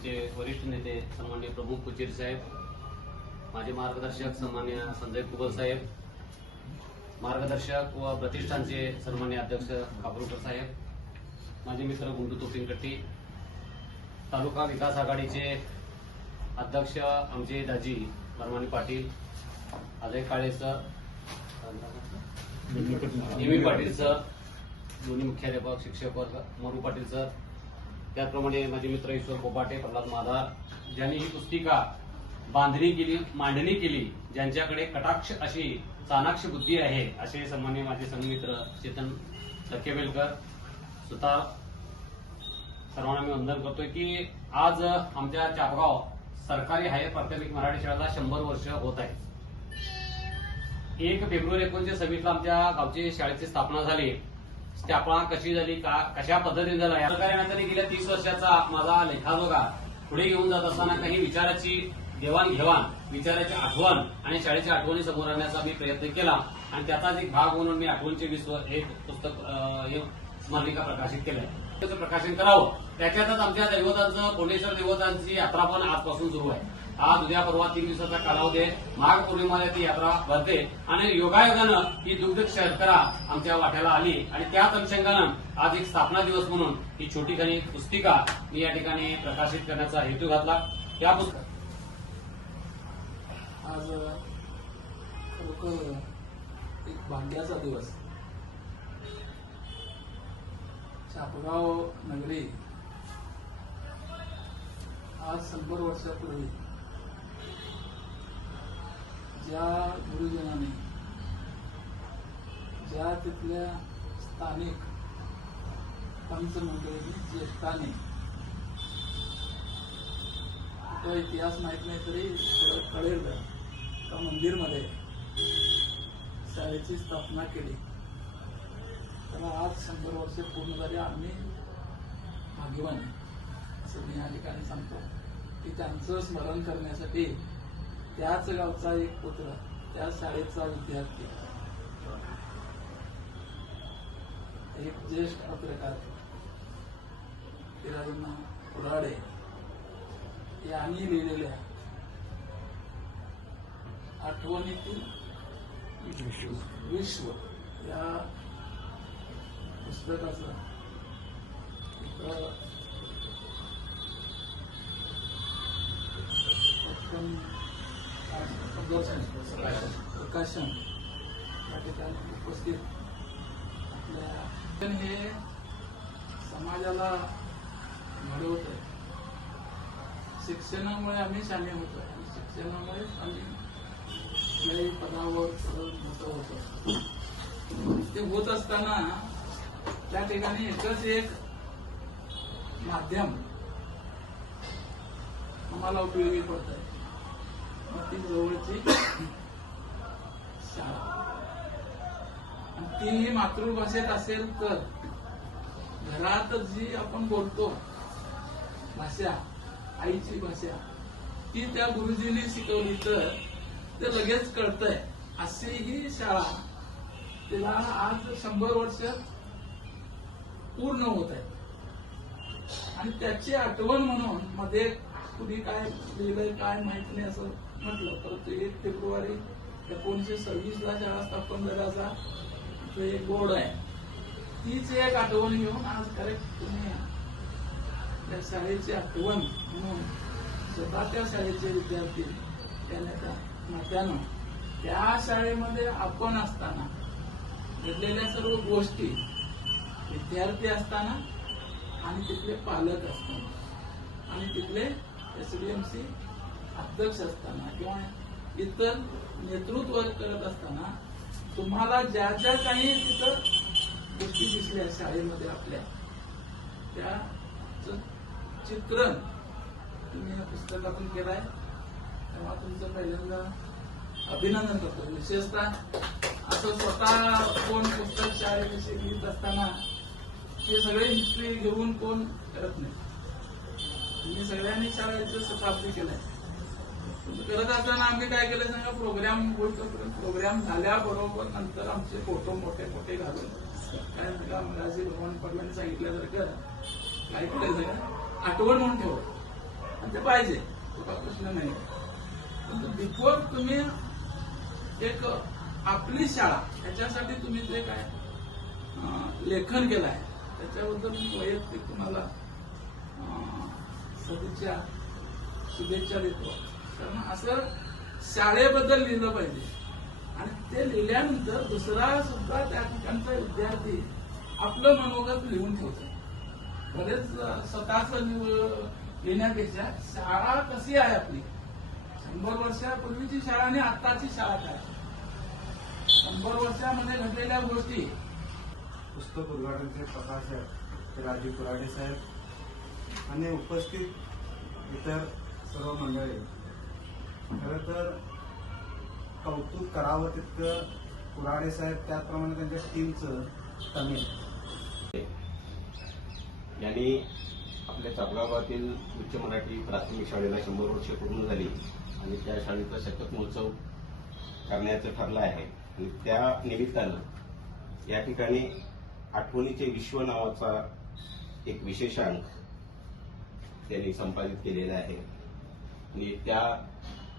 आमचे वरिष्ठ नेते सन्माननीय प्रमुख कुचेर साहेब, माझे मार्गदर्शक सन्मान्य संजय कुबल साहेब, मार्गदर्शक व प्रतिष्ठानचे सन्मान्य अध्यक्ष कापरूकर साहेब, माझे मित्र गुंडू तोपिंकट्टी, तालुका विकास आघाडीचे अध्यक्ष आमचे दाजी परमानी पाटील, अजय काळे सर, नेमी पाटील सर, दोन्ही मुख्याध्यापक शिक्षक वर्ग, मरू पाटील सर, त्याचप्रमाणे माझे मित्र ईश्वर कोपाटे, प्रल्हाद माधार, ज्यांनी ही पुस्तिका बांधणी केली, मांडणी केली, ज्यांच्याकडे कटाक्ष अशी चाणाक्ष बुद्धी आहे, असे सन्मान्य माझे संघमित्र चेतन लक्केवेलकर सुद्धा सर्वांना मी वंदन करतोय की आज आमच्या चापगाव सरकारी हायर प्राथमिक मराठी शाळेला 100 वर्ष होत आहे. 1 फेब्रुवारी 1926 ला आमच्या गावची शाळेची स्थापना झाली. स्थापना कशी झाली, कशा पद्धतीने झाला, या प्रकारे गेल्या 30 वर्षाचा माझा लेखाजोगा पुढे घेऊन जात असताना काही विचाराची देवाणघेवाण, विचाराची आठवण आणि शाळेच्या आठवणी समोर आणण्याचा मी प्रयत्न केला आणि त्याचाच एक भाग म्हणून मी आठवणचे विश्व एक पुस्तक स्मरणिका प्रकाशित केलंय. त्याचं प्रकाशन करावं. त्याच्यातच आमच्या दैवतांचं कोंडेश्वर देवतांची यात्रा पण आजपासून सुरू आहे. आज उद्या परवा 3 दिवसाचा कालावधी आहे. माघ पौर्णिमेला ती यात्रा भरते आणि योगायोगानं ही दुग्ध शर्करा आमच्या वाट्याला आली आणि त्याच अनुषंगानं आज एक स्थापना दिवस म्हणून ही छोटीखानी पुस्तिका मी या ठिकाणी प्रकाशित करण्याचा हेतू घातला. त्या पुस्तक आज खरोखर एक भाग्याचा दिवस. चापगाव नगरी आज 100 वर्षापूर्वी ज्या गुरुजनाने, ज्या तिथल्या स्थानिक पंचमंडळी ज्येष्ठांनी, तो इतिहास माहित नाही तरी कळेल त्या मंदिरमध्ये शाळेची स्थापना केली. त्याला आज 100 वर्ष पूर्ण झाली. आम्ही भाग्यवान असं मी या ठिकाणी सांगतो की त्यांचं स्मरण करण्यासाठी त्याच गावचा एक पुत्र, त्या शाळेचा विद्यार्थी, एक ज्येष्ठ पत्रकार हिराजन्ना कुराडे यांनी लिहिलेल्या आठवणीतील विश्व या पुस्तकाचं प्रकाशन या ठिकाणी उपस्थित आपल्या हे समाजाला घडवत आहे. शिक्षणामुळे आम्ही शाणे होतो आणि शिक्षणामुळे आम्ही कुठल्याही पदावर मोठं होतो. ते होत असताना त्या ठिकाणी एकच एक माध्यम आम्हाला उपयोगी पडत आहे, मग ती जवळची शाळा. ती मातृभाषेत असेल तर घरात जी आपण बोलतो भाषा, आईची भाषा, ती त्या गुरुजींनी शिकवली तर ते लगेच कळतंय. अशी ही शाळा तिला आज 100 वर्ष पूर्ण होत आहे आणि त्याची आठवण म्हणून मध्ये कुणी काय लिहिलंय काय माहित नाही असं म्हटलं, परंतु 1 फेब्रुवारी 1926 ला शाळा स्थापन झाल्याचा तो एक बोर्ड आहे. तीच एक आठवण घेऊन आज करेक्ट तुम्ही त्या शाळेची आठवण म्हणून स्वतः त्या शाळेचे विद्यार्थी त्या नात्यानं त्या शाळेमध्ये आपण असताना घडलेल्या सर्व गोष्टी, विद्यार्थी असताना आणि तिथले पालक असताना आणि तिथले SDMC अध्यक्ष असताना किंवा इतर नेतृत्व करत असताना तुम्हाला ज्या ज्या काही तिथं गोष्टी दिसल्या शाळेमध्ये आपल्या, त्या चित्रण तुम्ही या पुस्तकातून केलंय. तेव्हा तुमचं पहिल्यांदा अभिनंदन करतो. विशेषतः असं स्वतः कोण पुस्तक शाळेविषयी लिहित असताना हे सगळे हिस्ट्री घेऊन कोण करत नाही. तुम्ही सगळ्यांनी शाळेचं शताब्दी केलंय. करत असताना आम्ही काय केलं सांगा, प्रोग्राम बोलतो, प्रोग्राम झाल्याबरोबर नंतर आमचे फोटो मोठे मोठे घालून काय मला मगाशी भगवान पाटलांनी सांगितल्यासारखं काय केलं सगळं आठवण म्हणून ठेवलं. आणि ते पाहिजे तो काही प्रश्न नाही. पण बिफोर तुम्ही एक आपली शाळा याच्यासाठी तुम्ही जे काय लेखन केलं आहे त्याच्याबद्दल मी वैयक्तिक तुम्हाला सदिच्छा शुभेच्छा देतो. कारण असं शाळेबद्दल लिहिलं पाहिजे आणि ते लिहिल्यानंतर दुसरा सुद्धा त्या ठिकाणचा विद्यार्थी आपलं मनोगत लिहून ठेवतो. बरेच स्वतःच लिहिण्यापेक्षा शाळा कशी आहे आपली, 100 वर्षापूर्वीची शाळा आणि आत्ताची शाळा काय, 100 वर्षामध्ये घडलेल्या गोष्टी. पुस्तक उद्घाटनचे प्रकाशक राजू कुराडे साहेब आणि उपस्थित इतर सर्व मंडळी, खरं तर कौतुक करावं तितकं कुराडे साहेब त्याचप्रमाणे त्यांच्या टीमचं कमी. यांनी आपल्या चाबगावातील उच्च मराठी प्राथमिक शाळेला 100 वर्षे पूर्ण झाली आणि त्या शाळेचा शतक महोत्सव करण्याचं ठरलं आहे. आणि त्या निमित्तानं या ठिकाणी आठवणीचे विश्व नावाचा एक विशेषांक त्यांनी संपादित केलेला आहे आणि त्या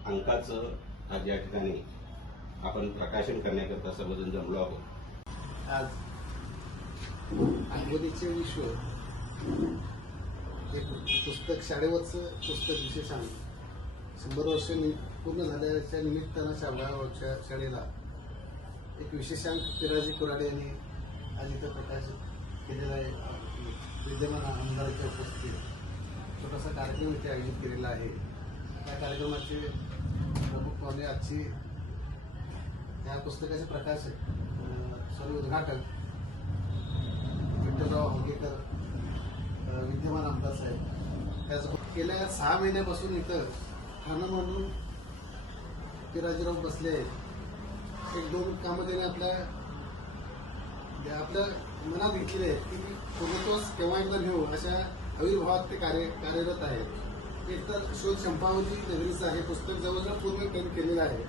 अंकाचं आज या ठिकाणी आपण प्रकाशन करण्याकरता सर्वजण जमलो आहोत. आज आठवणीचे विश्व एक पुस्तक शाळेवरचं पुस्तक विशेषांक 100 वर्ष पूर्ण झाल्याच्या निमित्तानं शाळगावच्या शाळेला एक विशेषांक पिराजी कुराडे यांनी आज इथं प्रकाशित केलेला आहे. विद्यमान आमदाराच्या उपस्थितीत छोटासा कार्यक्रम इथे आयोजित केलेला आहे. त्या कार्यक्रमाचे प्रमुख पाहुणे आजची या पुस्तकाचे प्रकाशक सॉरी उद्घाटक विठ्ठलराव होंगेकर विद्यमान आमदार साहेब. त्यासोबत गेल्या 6 महिन्यापासून इथं ठाणं म्हणून पिराजीराव बसले आहेत. 1-2 कामं त्याने आपल्या मनात घेतलेले आहेत की पूर्णत्वास केव्हा एकदा घेऊ अशा आविर्भावात ते कार्यरत आहेत. एक तर शोध चंपावली नगरीचं आहे पुस्तक जवळजवळ पूर्ण केलेलं आहे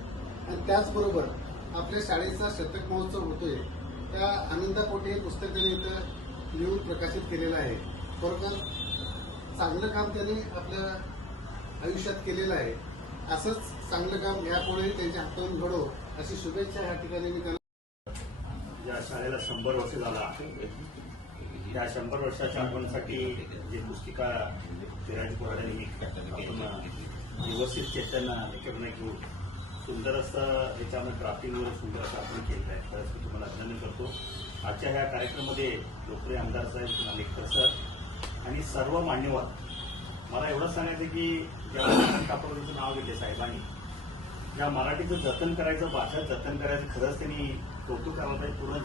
आणि त्याचबरोबर आपल्या शाळेचा शतक महोत्सव होतोय त्या आनंदापोटी हे पुस्तक त्यांनी इथं लिहून प्रकाशित केलेलं आहे. खरोखर चांगलं काम त्यांनी आपल्या आयुष्यात केलेलं आहे. असंच चांगलं काम यापुढे त्यांच्या हातून घडो अशी शुभेच्छा या ठिकाणी मी त्यांना. या शाळेला 100 वर्ष झाला. त्या 100 वर्षाच्या आठवणीसाठी जी पुस्तिका पिराजी कुराडे आपण व्यवस्थित चेतन लेखन घेऊन सुंदर असं याच्यामध्ये ड्राफ्टिंग वगैरे सुंदर असं आपण केलं आहे. खरंच मी तुम्हाला अभिनंदन करतो. आजच्या ह्या कार्यक्रमामध्ये लोकप्रिय आमदार साहेब नालेकर सर आणि सर्व मान्यवर. मला एवढंच सांगायचं की ज्या कापडचं नाव घेतले साहेबांनी, ज्या मराठीचं जतन करायचं, भाषा जतन करायचं, खरंच त्यांनी कौतुक करायला पाहिजे. पूर्ण